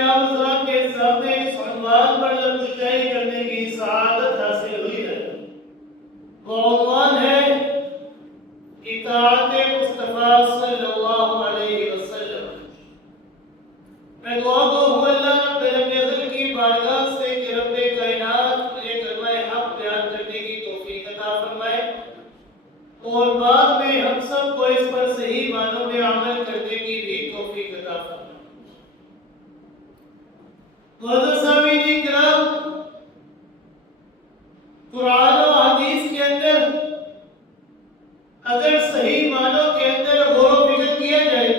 آپ حضرات کے سامنے اس عنوان پر لفظ شائع کرنے کی سعادت حاصل ہوئی ہے، وہ عنوان ہے اطاعت مصطفیٰ صلی اللہ علیہ وسلم۔ میں دعا گو اللہ رب العزت کی بارگاہ سے کہ رب کائنات مجھے کلمہ حق بیان کرنے کی توفیق عطا فرمائے اور بعد میں ہم سب کو اس پر صحیح معنوں میں عمل کرنے کی بھی توفیق عطا فرمائے۔ معزز سامعین کرام، قرآن و حدیث کے اندر اگر صحیح معنوں کے اندر غور و فکر کیا جائے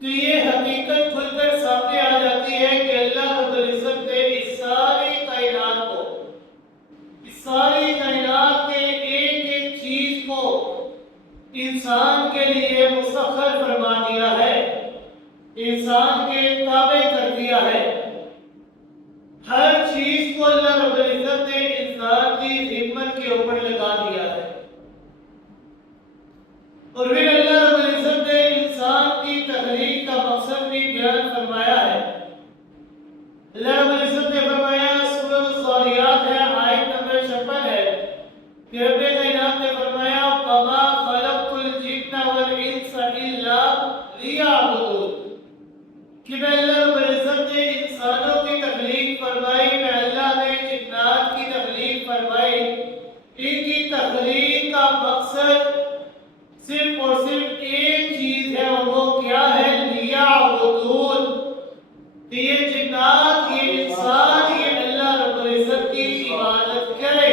تو یہ حقیقت کھل کر سامنے آ جاتی ہے کہ اللہ رب العزت نے اس ساری کائنات کے ایک ایک چیز کو انسان کے لیے مسخر فرما دیا ہے، انسان کے تابع کر دیا ہے۔ ہر چیز کو اللہ رب العزت نے انسان کی خدمت کے اوپر لگا دیا ہے، اور پھر اللہ رب العزت نے انسان کی تخلیق کا مقصد بھی بیان فرمایا ہے۔ اللہ رب العزت نے فرمایا، سورۃ الذاریات ہے، آیت نمبر 56 ہے کہ رب کائنات نے فرمایا وَمَا خَلَقْتُ الْجِنَّ وَالْإِنسَ إِلَّا لِيَعْبُدُونِ، کہ میں اللہ رب العزت نے انسانوں کی تخلیق فرمائی، میں اللہ نے جنات کی تخلیق فرمائی، ان کی تخلیق کا مقصد صرف اور صرف ایک چیز ہے، اور وہ کیا ہے؟ لیعبدون۔ یہ جنات، یہ انسان، یہ اللہ رب العزت کی عبادت کرے۔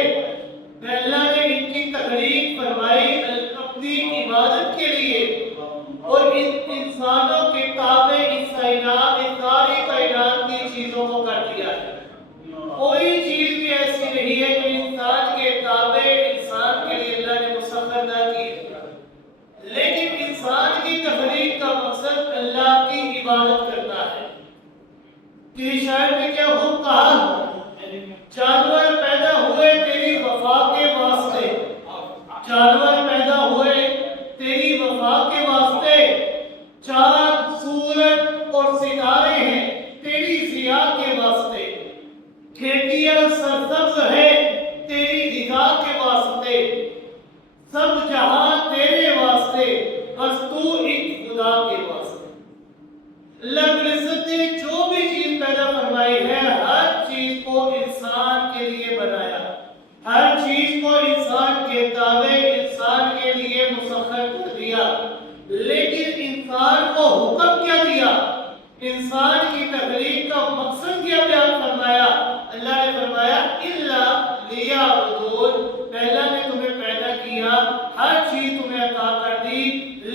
میں اللہ نے ان کی تخلیق فرمائی اپنی عبادت کے لیے، اور ان انسانوں کے تابع اس ساری کائنات کی چیزوں کو کر دیا ہے۔ کوئی چیز بھی ایسی نہیں ہے جو انسان کے تابع انسان کے لیے اللہ نے مسخر نہ کی، لیکن انسان کی تخلیق کا مقصد اللہ کی عبادت کرنا ہے۔ کسی شاعر نے کیا خوب کہا، جانور پیدا ہوئے تیری وفا کے واسطے، جانور پیدا ہوئے تیری وفا کے واسطے، چاند سورج اور ستارے ہیں تیری ضیاء کے واسطے، کھیتیاں سرسبز ہے تیری غذا کے واسطے، سب جہاں تیرے واسطے، بس تو ایک خدا کے واسطے۔ اللہ رب العزت نے جو بھی چیز پیدا فرمائی ہے، ہر چیز کو انسان کے لیے بنایا، ہر چیز کو انسان کے تابع انسان کے لیے مسخر کر دیا، لیکن انسان کو حکم کیا دیا؟ انسان کی تخلیق کا مقصد کیا بیان فرمایا؟ اللہ نے فرمایا اِلَّا لِيَعْبُدُونِ، اللہ نے تمہیں پیدا کیا، ہر چیز تمہیں عطا کر دی،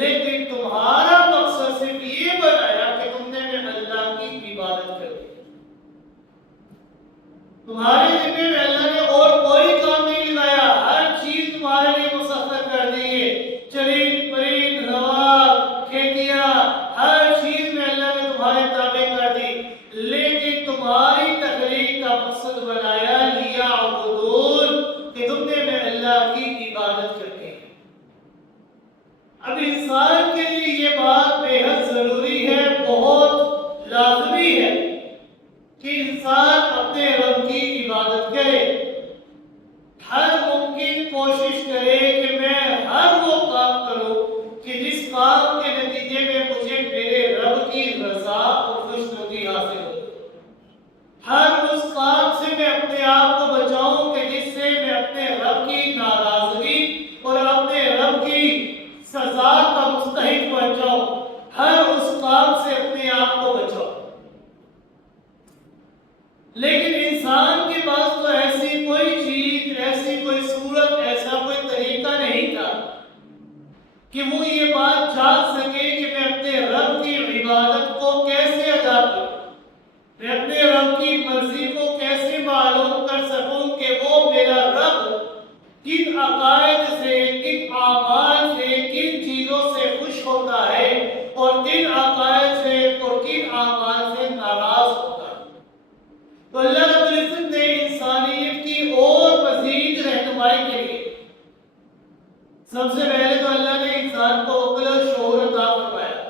لیکن تمہارا مقصد صرف یہ بنایا کہ تم نے اللہ کی عبادت کر دی۔ تمہارے ذمہ میں اللہ نے اور کوئی کام نہیں لگایا، ہر چیز تمہارے لیے مسخر کر دی ہے، چرند پرند ہوا کھیتیاں، ہر چیز میں اللہ نے تمہارے تابع کر دی، لیکن تمہاری تخلیق کا مقصد بنایا لیعبدون، کہ تم نے میں اللہ کی عبادت کرنی ہے۔ اب انسان کے لیے یہ بات بے حد ضروری ہے، بہت لازمی ہے کہ انسان اپنے رب کی عبادت کرے، ہر ممکن کوشش کرے کہ میں ہر وہ کام کروں کہ جس کام کے نتیجے میں مجھے میرے رب کی رضا اور خوشنودی حاصل ہو، ہر اس کام سے میں اپنے آپ کو بچاؤں کہ جس سے میں اپنے رب کی ناراضگی اور اپنے رب کی سزا کا مستحق بن جاؤں، ہر اس کام سے اپنے آپ کو بچاؤں۔ لیکن انسان کے پاس تو ایسی کوئی چیز، ایسی کوئی صورت، ایسا کوئی طریقہ نہیں تھا کہ وہ یہ بات جان سکے کہ میں اپنے رب کی عبادت کو کیسے ادا کروں، میں اپنے رب کی مرضی کو کیسے معلوم کر سکوں کہ وہ میرا رب کن عقائد سے، کن اعمال سے، کن چیزوں سے خوش ہوتا ہے اور کن عقائد سے اور کن اعمال سے ناراض ہوتا ہے۔ تو اللہ رب العزت نے انسانیت کی اور مزید رہنمائی کے لیے سب سے پہلے تو اللہ نے انسان کو عقل و شعور عطا فرمایا،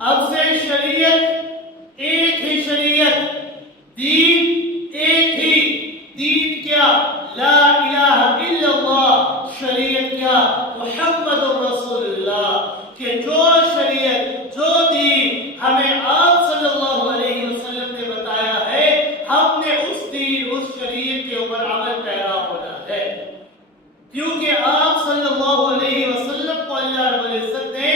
اب سے شریعت ایک ہی شریعت، دین ایک ہی دین، کیا؟ لا الہ الا اللہ، شریعت کیا؟ محمد رسول اللہ، کہ جو شریعت جو دین ہمیں آپ صلی اللہ علیہ وسلم نے بتایا ہے، ہم نے اس دین اس شریعت کے اوپر عمل پیرا ہونا ہے، کیونکہ آپ صلی اللہ علیہ وسلم کو اللہ رب العزت نے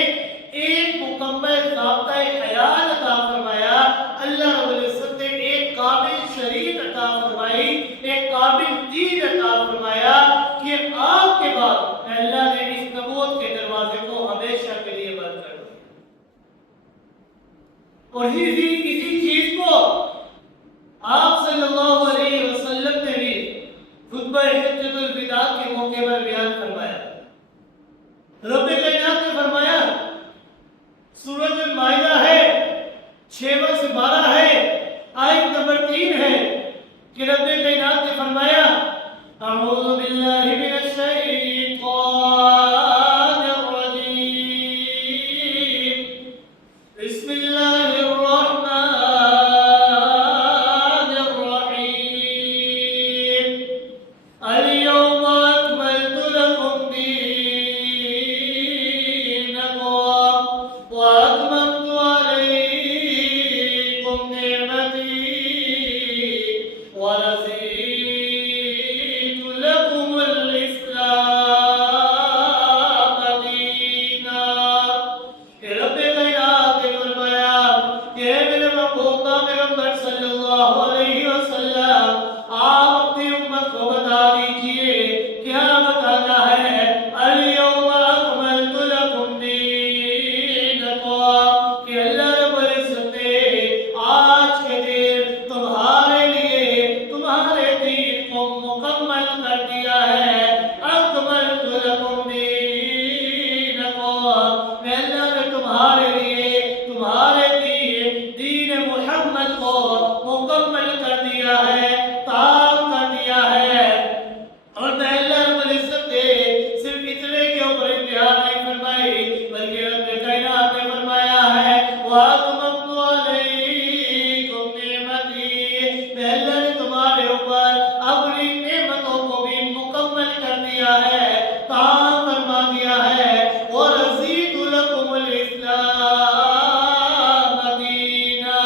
ایک مکمل ضابطۂ حیات عطا فرمایا، اللہ رب العزت نے ایک کامل شریعت عطا فرمائی، ایک کامل دین عطا فرمایا کہ آپ کے بعد اللہ نے اس نبوت کے دروازے کو ہمیشہ کے لیے بند کر دیا۔ اور اسی چیز کو آپ صلی اللہ علیہ وسلم نے بھی خطبہ حجۃ الوداع کے موقع پر بیان فرمایا۔ رب کائنات نے فرمایا، سورۃ المائدہ ہے 6 سے 12 ہے، آیت نمبر 3 ہے، کہ رب کائنات نے فرمایا، اعوذ باللہ من الشیطان الرجیم، بسم اللہ الرحمن اليوم أكملت لكم دينكم وأتممت عليكم نعمتي ورضيت لكم الإسلام دينا۔ رب کائنات نے فرمایا کہ میرے محبوب پیغمبر صلی اللہ علیہ وسلم، آپ اپنی امت کو بتا دیجئے، کیا بتانا ہے؟ الیوم اکملت لکم دینکم، کہ اللہ رب العزت نے آج کے دن تمہارے لیے تمہارے دین کو مکمل کر دیا ہے۔ اکملت لکم دینکم، میں اللہ نے تمہارے لیے تمہارے دین محمد کو مکمل کر دیا ہے، تام کر دیا ہے۔ اور میں اللہ رب العزت نے صرف اتنے کے اوپر انتہا نہیں فرمائی، بلکہ رب کائنات نے فرمایا ہے، وَأَتْمَمْتُ عَلَيْكُمْ نِعْمَتِي، میں اللہ نے تمہارے اوپر اپنی نعمتوں کو بھی مکمل کر دیا ہے، تام فرما دیا ہے، وَرَضِيتُ لَكُمُ الْإِسْلَامَ دِينًا،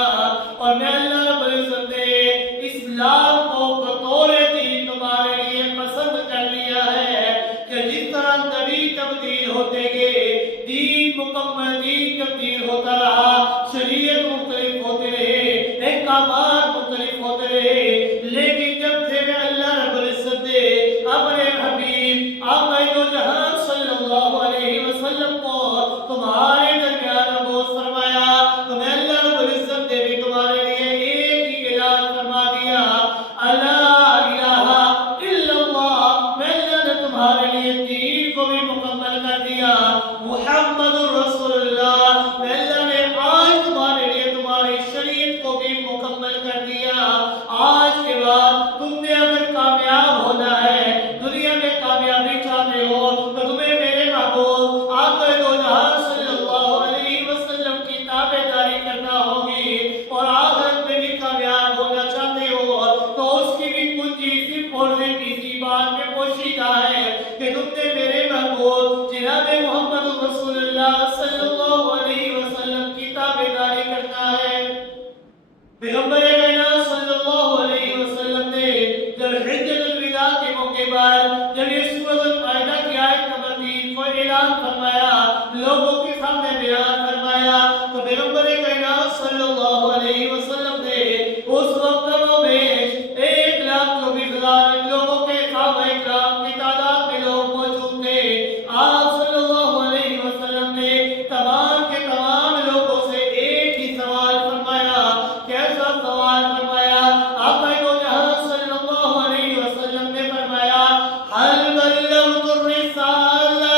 اور میں اللہ رب العزت نے اسلام کو بطور دین تمہارے لیے پسند کر لیا ہے، کہ جس طرح نبی تبدیل ہوتے گئے، دین مکمل دین تبدیل ہوتا رہا، شریعت مختلف ہوتے رہے، احکامات مختلف ہوتے رہے، لیکن جب سے میں اللہ رب العزت نے اپنے حبیب آقا دو جہاں صلی اللہ علیہ وسلم کو تمہارے درمیان مبعوث فرمایا، تو میں اللہ رب العزت نے بھی تمہارے لیے ایک ہی اعلان فرما دیا، لا الہ الا اللہ، میں اللہ نے تمہارے لیے دین کو بھی مکمل کر دیا، محمد رسول اللہ، میں اللہ نے آج تمہارے لیے تمہاری شریعت کو بھی مکمل کر دیا۔ آج کے بعد تم نے اگر کامیاب ہونا ہے، دنیا میں کامیابی چاہتے ہو، تو تمہیں میرے محبوب آقا دو جہاں صلی اللہ علیہ وسلم کی تابعداری کرنا ہوگی، اور آخرت میں بھی کامیاب ہونا چاہتے ہو تو اس کی بھی کنجی صرف اور صرف اسی بات میں پوشیدہ ہے کہ تم نے میرے محبوب جناب محمد رسول اللہ صلی اللہ علیہ وسلم کی تابعداری کرنا ہے۔ پیغمبر کائنات صلی اللہ علیہ وسلم نے جب حجۃ الوداع کے موقع پر جب یہ سورۃ المائدہ کی آیت نمبر 3 کو اعلان فرمایا، لوگوں کے سامنے بیان فرمایا، تو پیغمبر کائنات صلی اللہ علیہ وسلم نے اس وقت میں 1,24,000 لوگوں کے صحابہ کرام کی تعداد میں لوگ موجود تھے۔ آپ صلی اللہ علیہ وسلم نے تمام کے تمام لوگوں سے ایک ہی سوال فرمایا۔ کیسا سوال فرمایا؟ آقا دو جہاں صلی اللہ علیہ وسلم نے فرمایا، حل بلغت الرسالہ،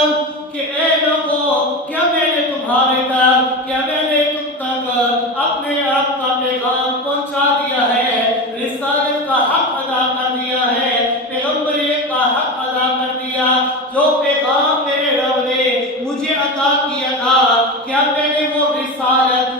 کہ اے لوگوں، کیا میں نے تمہارے تک، کیا میں نے تم تک اپنے آپ کا پیغام پہنچا دیا ہے، رسالت کا حق ادا کر دیا ہے، پیغمبریت کا حق ادا کر دیا، جو پیغام میرے رب نے مجھے عطا کیا تھا، کیا میں نے وہ رسالت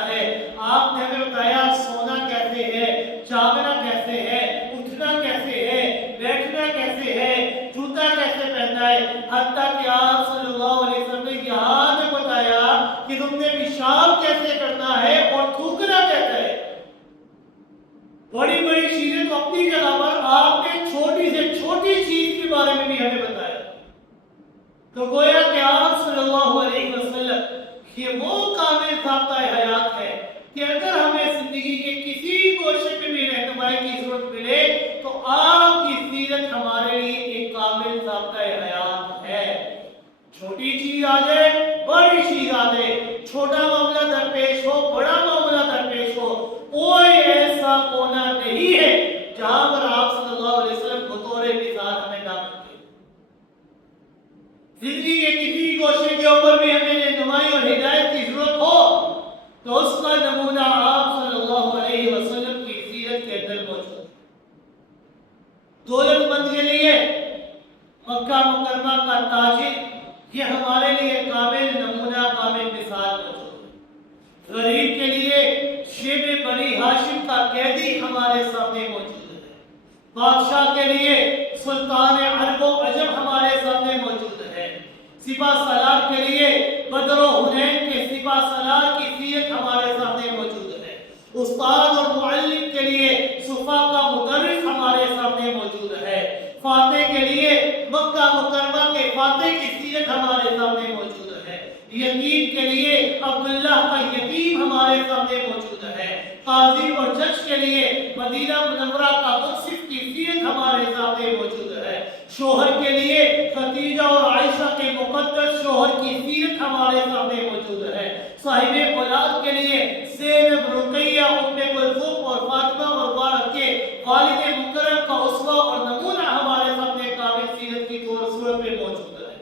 کیا ہے، آپ نے ہمیں بتایا سونا کیسے ہے، جاگنا کیسے ہے، اٹھنا کیسے ہے، بیٹھنا کیسے ہے، جوتا کیسے پہننا ہے، حتیٰ کہ آپ صلی اللہ علیہ وسلم نے یہاں نے بتایا کہ تم نے پیشاب کیسے کرنا ہے اور تھوکنا کیسے ہے۔ بڑی بڑی چیزیں تو اپنی جگہ پر، آپ نے چھوٹی سے چھوٹی چیز کے بارے میں بھی ہمیں بتایا۔ تو گویا کہ آپ صلی اللہ علیہ وسلم یہ وہ کامل ضابطۂ حیات ہے کہ اگر ہمیں زندگی کے کسی گوشے میں بھی رہنمائی کی ضرورت ملے تو آپ کی سیرت ہمارے لیے ایک کامل ضابطۂ حیات ہے۔ چھوٹی چیز آ جائے، بڑی چیز آ جائے، چھوٹا معاملہ درپیش ہو، بڑا معاملہ درپیش ہو، کوئی ایسا کونا نہیں ہے جہاں پر آپ صلی اللہ علیہ وسلم بطور مثال ہمیں نہ ملتے۔ زندگی کے کسی گوشے کے اوپر بھی ہمیں رہنمائی اور ہدایت کی ضرورت ہو تو اس کا نمونہ آپ صلی اللہ علیہ وسلم کی سیرت کے اندر موجود ہے۔ دولت مند کے لیے مکہ مکرمہ کا تاجر یہ ہمارے لیے کامل نمونہ، کامل مثال موجود ہے۔ غریب کے لیے شیب بنی ہاشم کا قیدی ہمارے سامنے موجود ہے۔ بادشاہ کے لیے سلطان عرب و عجم ہمارے سامنے موجود ہے۔ سپہ سالار کے لیے بدر و حنین کے سپہ سالار کی سیرت ہمارے سامنے موجود ہے۔ استاد اور معلم کے لیے صفا کا مدرس ہمارے سامنے موجود ہے۔ فاتح کے لیے مکہ مکرمہ کے فاتح کی سیرت ہمارے سامنے موجود ہے۔ یتیم کے لیے عبداللہ کا یتیم ہمارے سامنے موجود ہے۔ قاضی اور جج کے لیے مدینہ منورہ کا منصف کی سیرت ہمارے سامنے موجود ہے۔ شوہر کے لیے خدیجہ اور عائشہ کے مقدس شوہر کی سیرت ہمارے سامنے موجود ہے۔ صاحب اولاد کے لیے زینب، رقیہ، ام کلثوم اور فاطمہ اور بارک کے والد مکرم کا اسوہ اور نمونہ ہمارے سامنے کامل سیرت کی صورت میں موجود ہے۔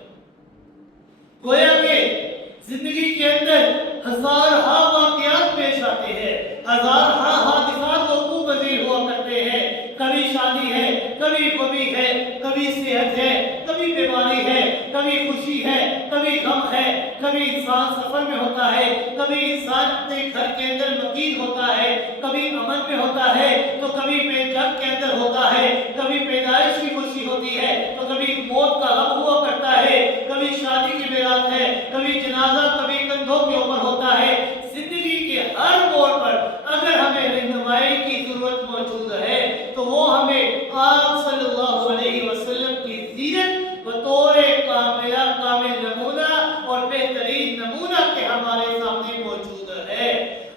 گویا کہ زندگی کے اندر ہزارہا واقعات پیش آتے ہیں، ہزارہا حادثات وقوع پذیر ہوا کرتے ہیں۔ کبھی شادی ہے، کبھی کبھی ہے، کبھی صحت ہے، کبھی بیماری ہے، کبھی خوشی ہے، کبھی غم ہے، کبھی انسان سفر میں ہوتا ہے، کبھی انسان اپنے گھر کے اندر مقیم ہوتا ہے، کبھی امن میں ہوتا ہے تو کبھی جنگ کے اندر ہوتا ہے، کبھی پیدائش کی خوشی ہوتی ہے تو کبھی موت کا غم ہوا کرتا ہے، کبھی شادی کی بارات ہے، کبھی جنازہ کبھی کندھوں کے اوپر ہوتا ہے۔ زندگی کے ہر موڑ پر اگر ہمیں رہنمائی کی ضرورت موجود ہے تو وہ ہمیں آپ صلی اللہ علیہ وسلم کی سیرت بطور کامل نمونہ اور بہترین نمونہ کے ہمارے سامنے موجود ہے۔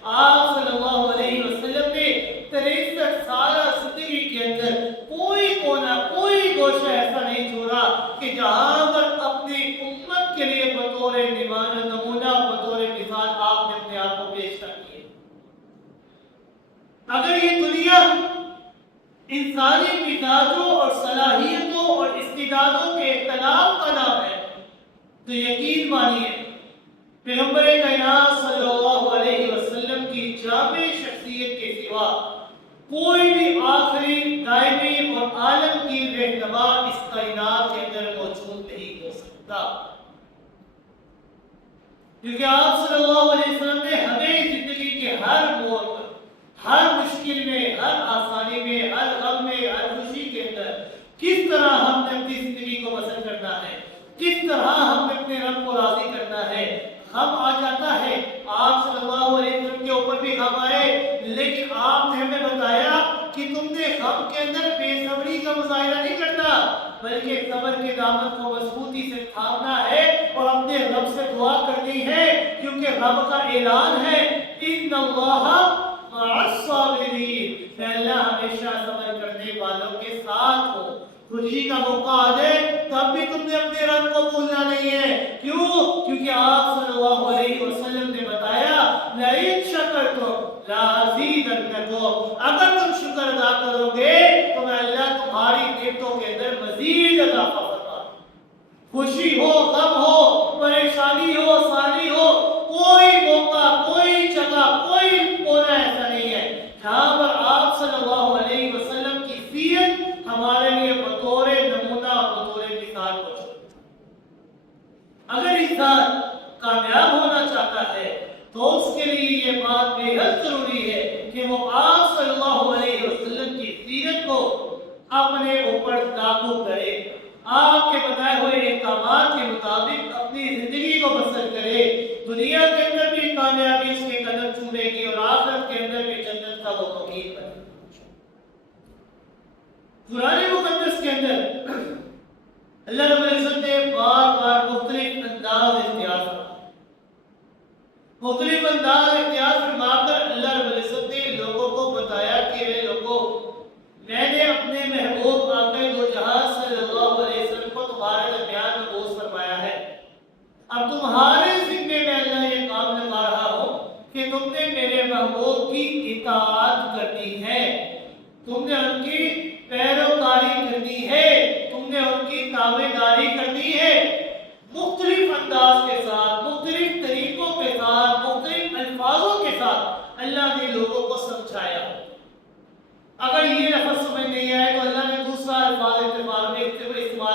آپ صلی اللہ علیہ وسلم نے 63 سالہ زندگی کے اندر کوئی کونا، کوئی گوشہ ایسا نہیں چھوڑا کہ جہاں پر اپنی امت کے لیے بطور نمونہ، بطور مثال آپ نے اپنے آپ کو پیش نہ کیے۔ اگر یہ دنیا انسانی مزاجوں اور صلاحیتوں اور استعدادوں کے اختلاف کا نام ہے تو یقین مانیے پیغمبر کائنات صلی اللہ علیہ وسلم کی جامع شخصیت کے سوا کوئی بھی آخری، دائمی اور عالم کی رہنما اس کائنات کے اندر موجود نہیں ہو سکتا، کیونکہ آپ صلی اللہ علیہ وسلم نے ہمیں زندگی کے ہر موڑ پر، ہر مشکل میں، ہر آسانی میں، ہر غم میں، ہر خوشی کے اندر کس طرح ہم نے اپنی زندگی کو بسر کرنا ہے، کس طرح ہم نے اپنے رب کو راضی کرنا ہے۔ غم آ جاتا ہے، آپ صلی اللہ علیہ وسلم کے اوپر بھی غم آئے، لیکن آپ نے ہمیں بتایا کہ تم نے غم کے اندر بے صبری کا مظاہرہ نہیں کرنا، بلکہ صبر کے دامن کو مضبوطی سے تھامنا ہے اور اپنے رب سے دعا کرنی ہے، کیونکہ رب کا اعلان ہے ان اللہ مع الصابرین، کہ اللہ ہمیشہ صبر کرنے والوں کے ساتھ ہو۔ خوشی کا موقع آ جائے تب بھی تم نے اپنے رب کو بھولنا نہیں ہے، کیوں؟ کیونکہ آپ صلی اللہ علیہ وسلم نے بتایا لئن شکرتم لازیدنکم، اگر تم شکر ادا کرو گے تو میں اللہ تمہاری نعمتوں کے اندر مزید اضافہ فرما دوں۔ خوشی ہو، غم ہو، پریشانی ہو، آسانی ہو، کوئی موقع، کوئی جگہ، کوئی کونا ایسا نہیں ہے جہاں پر آپ صلی اللہ علیہ وسلم کی سیرت ہمارے لیے بطور نمونہ، بطور مثال موجود ہے۔ اگر انسان کامیاب ہونا چاہتا ہے یہ بات بے حد ضروری ہے کہ وہ آپ صلی اللہ علیہ وسلم کی سیرت کو اپنے اوپر لاگو کرے، آپ کے بتائے ہوئے احکامات کے مطابق اپنی زندگی کو بسر کرے، دنیا کے اندر بھی کامیابی اس کے قدم چومے گی اور آخرت کے اندر بھی جنت کا وہ مقیم بنے۔ قرآن مقدس کے اندر اللہ رب العزت نے بار بار مختلف انداز اختیار فرمائے، مختلف انداز اختیار فرما کر اللہ رب العزت نے لوگوں کو بتایا کہ اے لوگوں، میں نے اپنے محبوب آقا دو جہاں صلی اللہ علیہ وسلم کو تمہارے درمیان میں بوس فرمایا ہے، اب تمہارے ذمے میں اللہ یہ کام لگا رہا ہوں کہ تم نے میرے محبوب کی اطاعت کرنی ہے، تم نے ان کی پیروکاری کرنی ہے، تم نے ان کی تابعداری کرنی ہے۔ مختلف انداز کے ساتھ، مختلف طریقوں کے ساتھ، مختلف الفاظوں کے ساتھ اللہ نے لوگوں کو سمجھایا۔ اگر یہ لفظ سمجھ نہیں آئے تو اللہ نے دوسرا الفاظ استعمال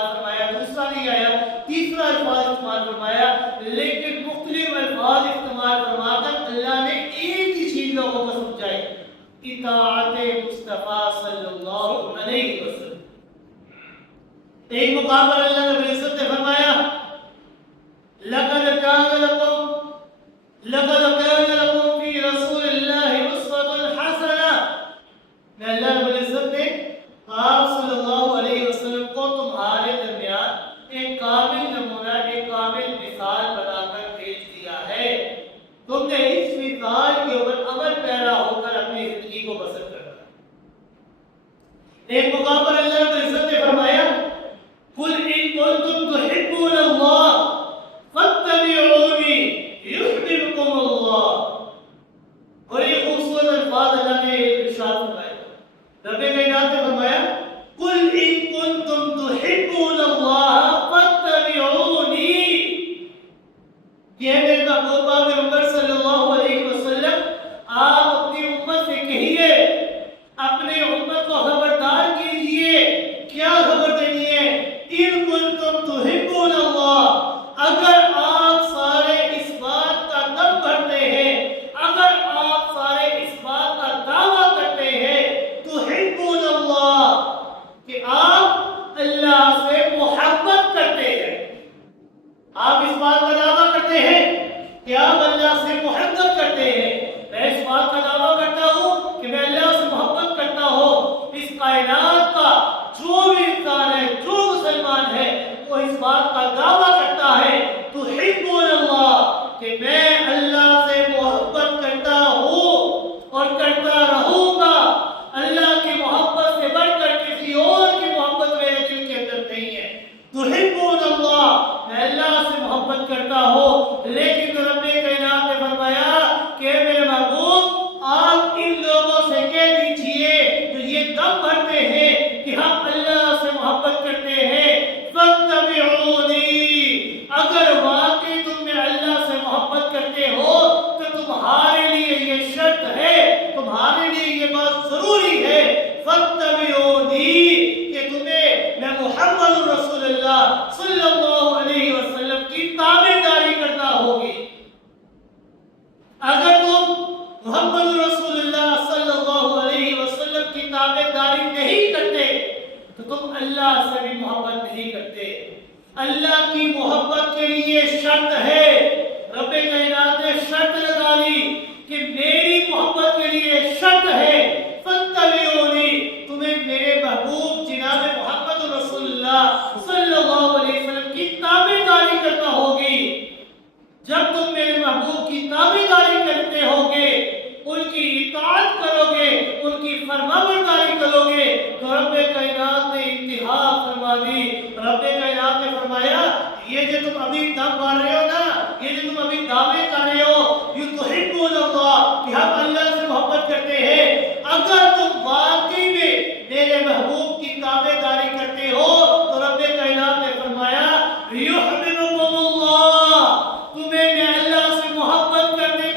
فرمایا، دوسرا نہیں آیا تیسرا الفاظ استعمال فرمایا، لیکن مختلف الفاظ استعمال فرما کر اللہ نے ایک ہی چیز لوگوں کو سمجھائی، اطاعت مصطفیٰ صلی اللہ علیہ وسلم۔ ایک مقام پر اللہ رب العزت نے فرمایا لَقَدْ كَانَ لَكُمْ فِي رَسُولِ اللَّهِ أُسْوَةٌ حَسَنَةٌ، میں اللہ رب العزت نے آپ صلی اللہ علیہ وسلم کو تمہارے درمیان ایک کامل نمونہ، ایک کامل مثال بنا کر بھیج دیا ہے، تم نے اس مثال کے اوپر عمل پیرا ہو کر اپنی زندگی کو بسر کرنا۔ ایک مقام پر اللہ رب العزت نے فرمایا قُلْ إِن كُنتُمْ تُحِبُّونَ اللَّهَ فَاتَّبِعُونِي يُحْبِبْكُمُ اللَّهُ، اور یہ خوبصورت الفاظ اللہ نے ارشاد فرمائے، رب کائنات نے فرمایا قُلْ إِن كُنتُمْ تُحِبُّونَ اللَّهَ فَاتَّبِعُونِي، یہ میرے محبوب پیغمبر صلی اللہ علیہ وسلم آپ اپنی امت سے کہیے، اپنے امت کو خبردار کیجئے، کیا خبر دینی ہے؟ ان کنتم تحبون اللہ، اگر آپ سارے اس بات کا دم بھرتے ہیں، اگر آپ سارے اس بات کا دعویٰ کرتے ہیں تحبون اللہ کہ آپ اللہ سے محبت کرتے ہیں، آپ اس بات کا دعویٰ کرتے ہیں کہ آپ اللہ سے محبت کرتے ہیں، میں اس بات کا دعویٰ کرتا ہوں کہ میں اللہ سے محبت کرتا ہوں، اس کائنات کا جو بھی انسان ہے، جو مسلمان ہے، وہ اس بات کا دعویٰ کرتا ہے تحبون اللہ کہ میں اللہ سے محبت کرتا ہوں اور کرتا رہوں گا، اللہ کی محبت سے بڑھ کر کسی اور کی محبت میرے دل کے اندر نہیں ہے، تحبون اللہ، میں اللہ سے محبت کرتا ہوں۔ لیکن رب کائنات نے فرمایا کہ میرے محبوب آپ ان لوگوں سے کہہ دیجئے جو یہ دم بھرتے ہیں کہ ہم اللہ سے محبت کرتے ہیں فَاتَّبِعُونِي، اگر واقعی تم میں اللہ سے محبت کرتے ہو تو تمہارے لیے یہ شرط ہے، تمہارے لیے یہ بات ضروری ہے فَاتَّبِعُونِي کہ تمہیں میں محمد رسول اللہ صلی اللہ علیہ وسلم کی تابعداری کرنا ہوگی۔ اگر تم محمد رسول اللہ صلی اللہ علیہ وسلم کی تابعداری نہیں کرتے تو تم اللہ سے بھی محبت نہیں کرتے۔ اللہ کی محبت کے لیے شرط ہے، رب کائنات نے شرط لگا لی کہ میری محبت کے لیے شرط ہے فَاتَّبِعُونِی، تمہیں میرے محبوب جناب محمد رسول اللہ صلی اللہ علیہ وسلم کی تابعداری کرنا ہوگی۔ جب تم میرے محبوب کی تابعداری کرتے ہوگے، ان کی اطاعت کرو گے، ان کی فرمانبرداری کرو گے تو رب کائنات نے انتہا فرما دی۔ رب کائنات نے فرمایا یہ جو تم ابھی دم مار رہے ہو نا، یہ جو تم ابھی دعوے کر رہے ہو یہ تحبون اللہ کہ ہم اللہ سے محبت کرتے ہیں، اگر تم واقعی میں میرے محبوب کی تابعداری کرتے ہو تو رب کائنات نے فرمایا یحببکم اللہ، تمہیں میں اللہ سے محبت کرنے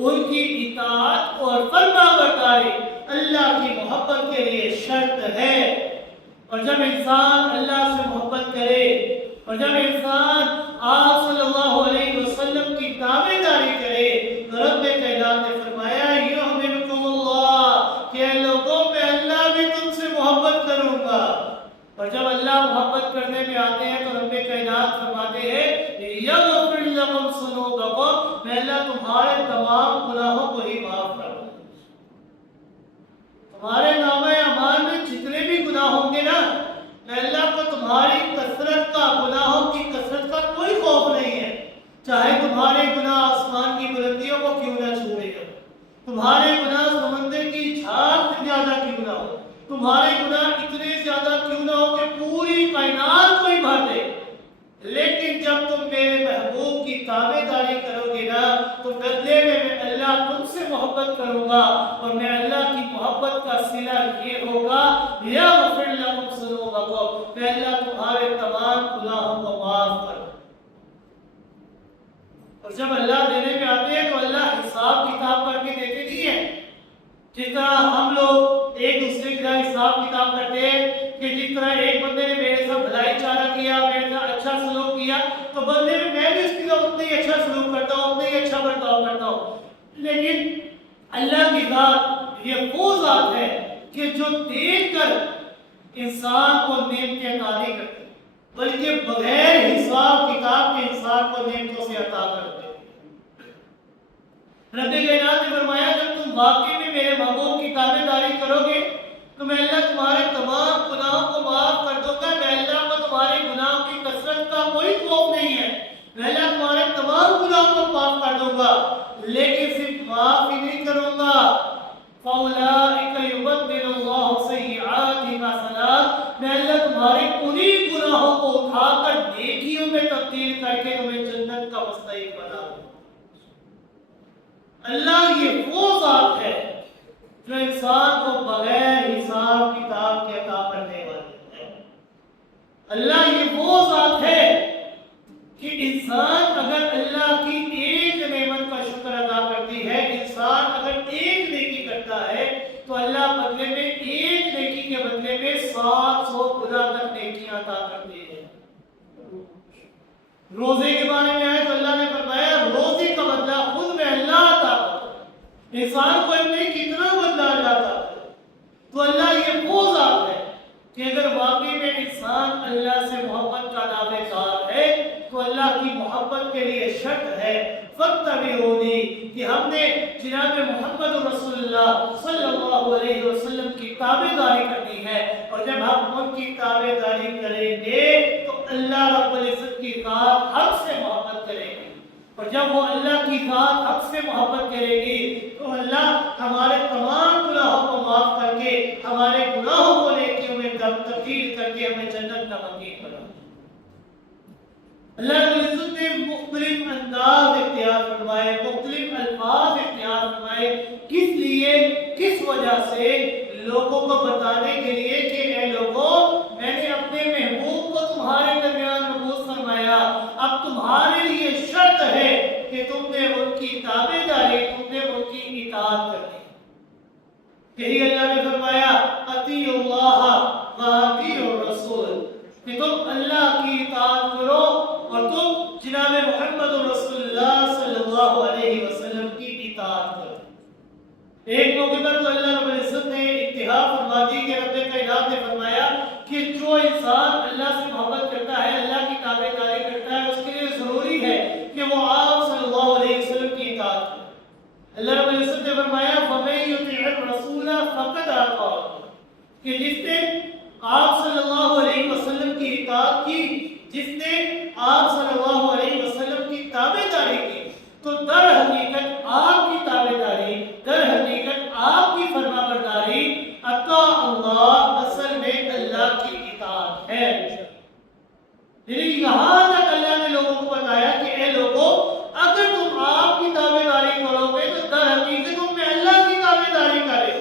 ان کی اطاعت اور فرما برداری اللہ کی محبت کے لیے شرط ہے۔ اور جب انسان اللہ سے محبت کرے اور جب انسان آپ صلی اللہ علیہ وسلم کی تابعداری کرے تو رب کائنات نے فرمایا یحببکم اللہ کہ اے لوگوں میں اللہ بھی تم سے محبت کروں گا۔ اور جب اللہ محبت کرنے میں آتے ہیں تو رب کائنات فرماتے ہیں یغفر لکم ذنوبکم، میں اللہ تمہارے تمام گناہوں کو ہی معاف کر دوں۔ تمہارے نامہ اعمال میں جتنے بھی گناہ ہوں گے نا، میں اللہ کو تمہاری کثرت کا، گناہوں کی کثرت کا کوئی خوف نہیں ہے، چاہے تمہارے گناہ آسمان کی بلندیوں کو کیوں نہ چھوڑے گا، تمہارے گناہ سمندر کی جھاگ سے زیادہ کیوں نہ ہو، تمہارے گناہ اتنے زیادہ کیوں نہ ہو کہ پوری کائنات کو ہی بھر دے، لیکن جب تم میرے محبوب کی تابعداری کرو گے نا تو بدلے میں اللہ تم سے محبت کروں گا، اور میں اللہ کی محبت کا صلہ یہ ہوگا یغفر لکم ذنوبکم، میں اللہ تمہارے تمام گناہوں کو معاف کروں۔ اور جب اللہ دینے میں آتے ہیں تو اللہ حساب کتاب کر کے دیتے نہیں ہے، جس طرح ہم لوگ ایک دوسرے کا حساب کتاب کرتے ہیں کہ جس طرح ایک بندے نے میرے ساتھ بھلائی چارہ کیا، میرے ساتھ اچھا سلوک کیا تو بدلے میں بھی اس کے ساتھ اتنا ہی اچھا سلوک کرتا ہوں، اتنا ہی اچھا برتاؤ کرتا ہوں۔ لیکن اللہ کی ذات یہ وہ ذات ہے کہ جو دیکھ کر انسان کو نعمتیں عطا نہیں کرتے بلکہ بغیر حساب کتاب کے انسان کو نعمتوں سے عطا کرتے۔ رب کائنات نے فرمایا جب تم واقعی میں میرے محبوب کی تابعداری کرو گے تو میں اللہ تمہارے تمام گناہوں کو معاف کر دوں گا، میں اللہ کو تمہارے گناہوں کی کثرت کا کوئی خوف نہیں ہے، میں اللہ تمہارے تمام گناہوں کو معاف کر دوں گا، لیکن صرف معاف ہی نہیں کروں گا، فَأُولَٰئِكَ يُبَدِّلُ اللَّهُ سَيِّئَاتِهِمْ حَسَنَاتٍ، میں اللہ تمہارے انہی گناہوں کو اٹھا کر نیکیوں میں تبدیل کر کے تمہیں جنت کا مستحق بنا دوں۔ اللہ یہ وہ ذات ہے جو انسان کو بغیر حساب کتاب کے عطا کرنے والی ہے۔ اللہ یہ وہ ذات ہے کہ انسان اگر اللہ کی ایک نعمت کا شکر ادا کرتی ہے، انسان اگر ایک نیکی کرتا ہے تو اللہ بدلے میں ایک نیکی کے بدلے میں 700 گنا تک نیکیاں عطا کرتی ہے۔ روزے کے بارے میں آئے تو اللہ نے فرمایا روزے کا بدلہ خود میں اللہ عطا کرتا، انسان کو اپنے کتنا بدلہ اللہ عطا کرتا۔ تو اللہ یہ وہ ذات ہے کہ اگر واقعی میں انسان اللہ سے محبت کا دعویدار ہے تو اللہ کی محبت کے لیے شرط ہے فَاتَّبِعُونِی کہ ہم نے جناب محمد رسول اللہ صلی اللہ علیہ وسلم کی تابعداری کرنی ہے، اور جب ہم ان کی تابعداری کریں گے تو اللہ رب العزت کی ذات حق سے محبت کرے گی، اور جب وہ اللہ کی ذات حق سے محبت کرے گی تو اللہ ہمارے تمام گناہوں کو معاف کر کے ہمارے گناہوں کو نیکیوں میں تبدیل کر کے ہمیں جنت کا مقیم بنا۔ اللہ رب العزت نے مختلف انداز اختیار فرمائے، مختلف الفاظ اختیار فرمائے، کس لیے، کس وجہ سے؟ لوگوں کو بتانے کے لیے کہ اے لوگوں میں نے اپنے محبوب کو تمہارے درمیان مبعوث فرمایا، اب تمہارے لیے شرط ہے کہ تم نے ان کی تابعداری، تم نے ان کی اطاعت کرنی۔ یہی اللہ نے فرمایا اطیعوا اللہ واطیعوا الرسول کہ تم اللہ کی اطاعت کرو اور تم جناب محمد رسول اللہ صلی اللہ علیہ وسلم کی اطاعت کرو۔ ایک موقع پر تو اللہ رب العزت نے انتہا فرما دی کہ رب کائنات نے فرمایا کہ جو انسان اللہ سے محبت کرتا ہے، اللہ کی تابعداری کرتا ہے، اس کے لیے ضروری ہے کہ وہ آپ صلی اللہ علیہ وسلم کی اطاعت کرے۔ اللہ رب العزت نے فرمایا فَمَن يُطِعِ الرَّسُولَ فَقَدْ أَطَاعَ اللَّهَ کہ جس نے آپ صلی اللہ علیہ وسلم کی اطاعت کی، جس نے آپ صلی اللہ علیہ وسلم کی تابعداری کی، تو در حقیقت آپ کی تابعداری، در حقیقت آپ کی فرما برداری اطاع اللہ اصل میں اللہ کی اطاعت ہے۔ یعنی یہاں تک اللہ نے لوگوں کو بتایا کہ اے لوگوں اگر تم آپ کی تابعداری کرو گے تو در حقیقت تم میں اللہ کی تابعداری کرے،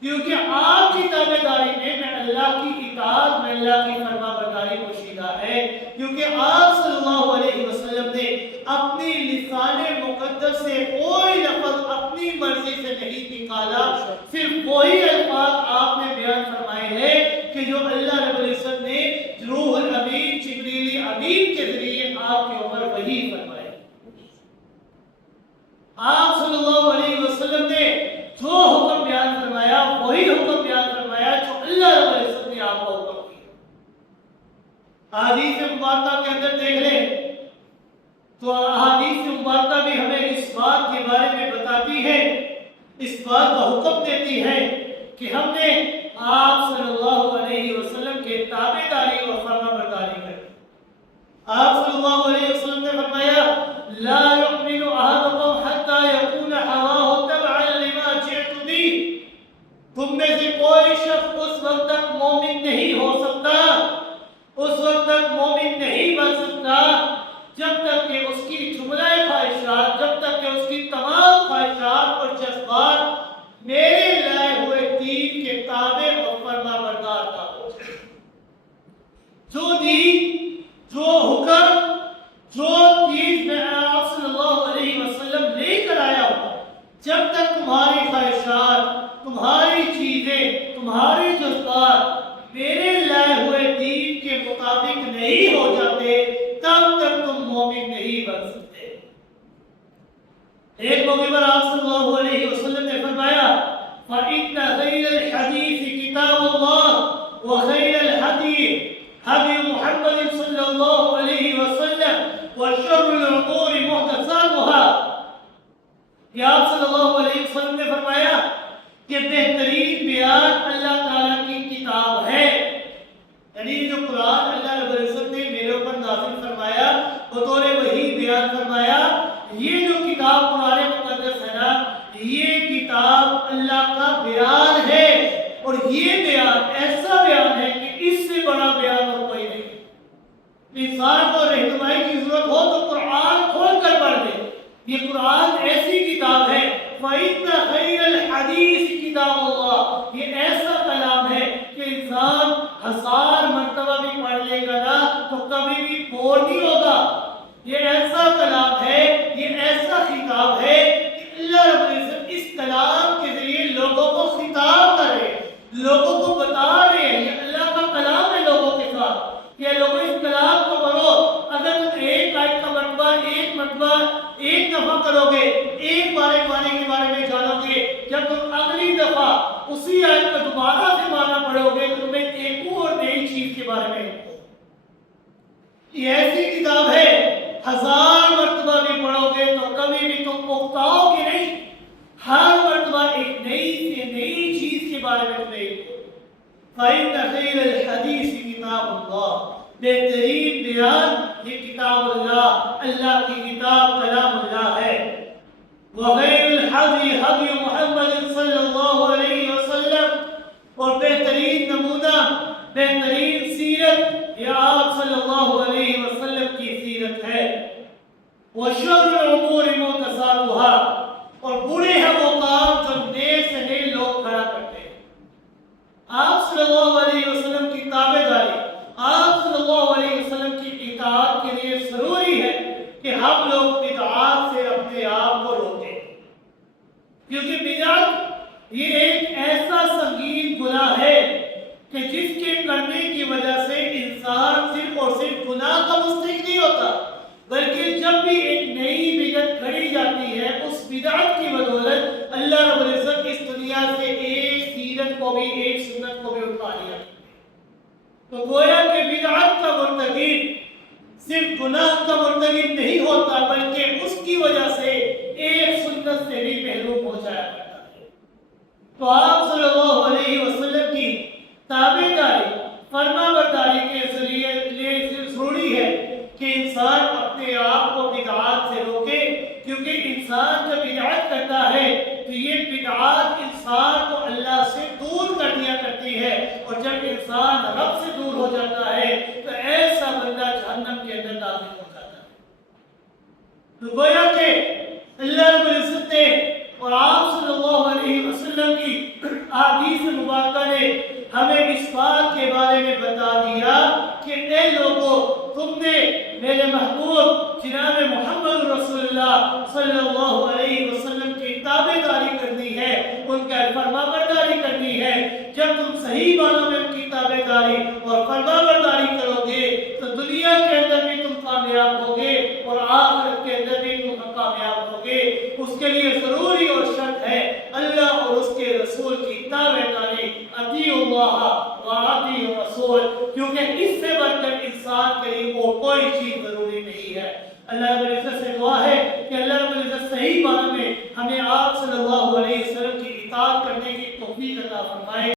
کیونکہ آپ کی تابعداری میں اللہ کی اطاعت میں اللہ کی فرما برداری پوشیدہ ہے، کیونکہ آپ صلی اللہ علیہ وسلم نے اپنی لسان مقدس مقدس سے کوئی لفظ اپنی مرضی سے نہیں نکالا، صرف وہی الفاظ آپ نے بیان فرمائے ہیں کہ جو اللہ رب العزت نے روح الامین جبریل امین کے ذریعے آپ کے اوپر وحی فرمائے۔ آپ صلی اللہ علیہ وسلم نے جو حکم بیان فرمایا وہی حکم بیان فرمایا جو اللہ رب العزت نے آپ کو حکم کیا۔ احادیث مبارکہ کے اندر دیکھ لیں تو احادیث مبارکہ بھی ہمیں اس بات کے بارے میں بتاتی ہے، اس بات کا حکم دیتی ہے کہ ہم نے آپ صلی اللہ علیہ وسلم کے تابع داری اور فرما برداری کریں۔ آپ صلی اللہ علیہ وسلم نے فرمایا لا يؤمن احدكم حتى يكون هواه تبعا لما جئت به، تم میں سے کوئی شخص اس وقت تک مومن نہیں ہو سکتا، اس وقت تک مومن نہیں بن سکتا جب تک کہ اس کی جملہ خواہشات، جب تک کہ اس کی تمام خواہشات اور جذبات میرے لائے ہوئے دین کے تابع اور فرما بردار نہ ہو۔ جو دین، جو حکم، جو چیز میں آپ صلی اللہ علیہ وسلم لے کر آیا ہوں، جب تک تمہاری خواہشات، تمہاری چیزیں، تمہارے جذبات میرے لائے ہوئے دین کے مطابق نہیں ہو جاتے تب تک تم مومن نہیں بن سکتے۔ ایک موقع پر آپ صلی اللہ علیہ وسلم نے فرمایا فَإِنَّ خَيْرَ الْحَدِيثِ كِتَابُ اللَّهِ وَخَيْرَ الْهَدِيِ هَدْيُ مُحَمَّدٍ صلی اللہ علیہ وسلم وَشَرُّ الْأُمُورِ مُحْدَثَاتُهَا۔ کہ آپ صلی اللہ علیہ وسلم نے فرمایا کہ بہترین بیان اللہ تعالیٰ کی کتاب ہے، یعنی جو قرآن اللہ رب العزت نے میرے اوپر نازل فرمایا بطور وحی بیان فرمایا، یہ جو کتاب قرآن مقدس ہے نا، یہ کتاب اللہ کا بیان ہے، اور یہ بیان ایسا بیان ہے کہ اس سے بڑا بیان اور کوئی نہیں۔ انسان کو رہنمائی کی ضرورت ہو تو قرآن کھول کر پڑھ لے، یہ قرآن ایسی کتاب ہے فَإِنَّ خَيْرَ الْحَدِيثِ كِتَابُ اللَّهِ، یہ ایسا کلام ہے کہ انسان 1000 مرتبہ بھی پڑھ لے گا نا تو کبھی بھی بور نہیں ہوگا۔ یہ ایسا کلام ہے، یہ ایسا خطاب ہے کہ اللہ رب العزت اس کلام کے ذریعے لوگوں کو خطاب کر رہے ہیں، لوگوں کو بتا رہے ہیں، یہ اللہ کا کلام ہے لوگوں کے ساتھ کہ لوگوں اس کلام کو پڑھو۔ اگر تم ایک آیت کا مرتبہ ایک دفعہ کرو گے، ایک بار معنی کے بارے میں جانو گے، جب تم اگلی دفعہ اسی آیت کا دوبارہ سے معنی پڑھو گے تو تمہیں ایک اور نئی چیز کے بارے میں۔ یہ ایسی کتاب ہے 1000 مرتبہ بھی پڑھو گے تو کبھی بھی تم مکتاؤ گے نہیں، ہر مرتبہ ایک نئی چیز کے بارے میں تمہیں۔ فَإِنَّ خَيْرَ الْحَدِيثِ كِتَابُ اللَّهِ، بہترین بیان یہ کتاب اللہ، اللہ کی کتاب کلام اللہ ہے۔ وَخَيْرُ الْحَدِيِ هَدْيُ مُحَمَّدٍ صلی اللہ علیہ وسلم، اور بہترین نمونہ، بہترین سیرت یہ آپ صلی اللہ علیہ وسلم کی سیرت ہے۔ وَشَرُّ الْأُمُورِ مُحْدَثَاتُهَا، اور برے ہیں وہ کام جو نئے سے نئے لوگ کھڑا کرتے ہیں۔ آپ صلی اللہ علیہ وسلم کی تابع داری، آپ صلی اللہ علیہ وسلم کی اطاعت کے لیے ضروری ہے کہ ہم لوگ بدعات سے اپنے آپ کو روکیں، کیونکہ بدعت یہ ایک ایسا سنگین گناہ ہے کہ جس کے کرنے کی وجہ سے انسان صرف اور صرف گناہ کا مستحق نہیں ہوتا، بلکہ جب بھی ایک نئی بدعت گھڑی جاتی ہے اس بدعت کی بدولت اللہ رب العزت اس دنیا سے ایک سیرت کو بھی، ایک سنت کو بھی اٹھا لیا۔ تو گویا کہ بدعت کا مرتکب صرف گناہ کا مرتکب نہیں ہوتا بلکہ اس کی وجہ سے ایک سنت سے بھی محروم ہو جایا کرتا ہے۔ تو آپ صلی اللہ علیہ وسلم کی تابع داری، فرما برداری کے ذریعے ضروری ہے کہ انسان اپنے آپ کو بدعات سے روکے، کیونکہ انسان جب بدعات کرتا ہے تو یہ بدعات انسان کو اللہ سے دور کر دیا کرتی ہے، اور جب انسان رب سے دور ہو جاتا ہے تو ایسا بندہ جہنم کے اندر داخل ہو جاتا ہے۔ تو گویا کہ اللہ رب العزت نے اور آپ صلی اللہ علیہ وسلم کی احادیث مبارکہ نے ہمیں اس بات کے بارے میں بتا دیا کہ اے لوگوں، تم نے میرے محبوب جناب محمد رسول اللہ صلی اللہ کے لیے ضروری اور شرط ہے اللہ اور اس کے رسول کی تابعداری، اطیعوا اللہ و اطیعوا الرسول، کیونکہ اس سے بڑھ کر انسان کے لیے وہ کوئی چیز ضروری نہیں ہے۔ اللہ رب العزت سے دعا ہے کہ اللہ رب العزت صحیح معنی میں ہمیں آپ صلی اللہ علیہ وسلم کی اطاعت کرنے کی توفیق عطا فرمائے۔